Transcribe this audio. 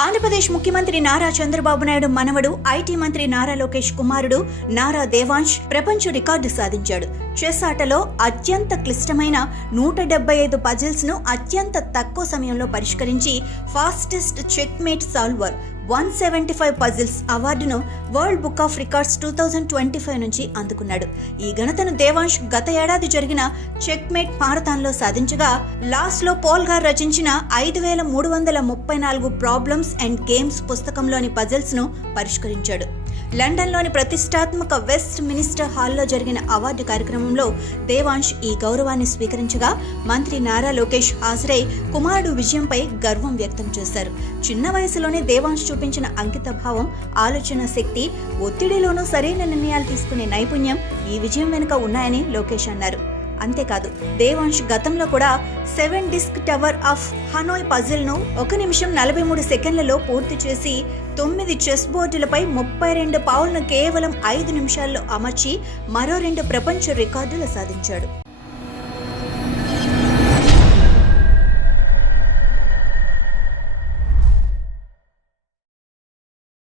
ఆంధ్రప్రదేశ్ ముఖ్యమంత్రి నారా చంద్రబాబు నాయుడు మనవడు ఐటీ మంత్రి నారా లోకేష్ కుమారుడు నారా దేవాంశ్ ప్రపంచ రికార్డు సాధించాడు. చెస్ ఆటలో అత్యంత క్లిష్టమైన 175 పజిల్స్ ను అత్యంత తక్కువ సమయంలో పరిష్కరించి fastest checkmate solver 175 puzzles అవార్డును వరల్డ్ బుక్ ఆఫ్ రికార్డ్స్ 2025 నుంచి అందుకున్నాడు. ఈ ఘనతను దేవాంశ్ గత ఏడాది జరిగిన చెక్ మేట్ మారథాన్లో సాధించగా, లాస్లో పోల్ గారు రచించిన 5334 ప్రాబ్లమ్స్ అండ్ గేమ్స్ పుస్తకంలోని పజిల్స్ ను పరిష్కరించాడు. లండన్లోని ప్రతిష్టాత్మక వెస్ట్ మినిస్టర్ హాల్లో జరిగిన అవార్డు కార్యక్రమంలో దేవాంశ్ ఈ గౌరవాన్ని స్వీకరించగా, మంత్రి నారా లోకేష్ హాజరై కుమారుడు విజయంపై గర్వం వ్యక్తం చేశారు. చిన్న వయసులోనే దేవాంశ్ చూపించిన అంకిత భావం, ఆలోచన శక్తి, ఒత్తిడిలోనూ సరైన నిర్ణయాలు తీసుకునే నైపుణ్యం ఈ విజయం వెనుక ఉన్నాయని లోకేష్ అన్నారు. అంతేకాదు, దేవాంశ్ గతంలో కూడా 7 disc tower of Hanoi puzzle ను 1 నిమిషం 43 సెకండ్లలో పూర్తి చేసి 9 చెస్ బోర్డులపై 32 పావులను కేవలం 5 నిమిషాల్లో అమర్చి మరో 2 ప్రపంచ రికార్డులు సాధించాడు.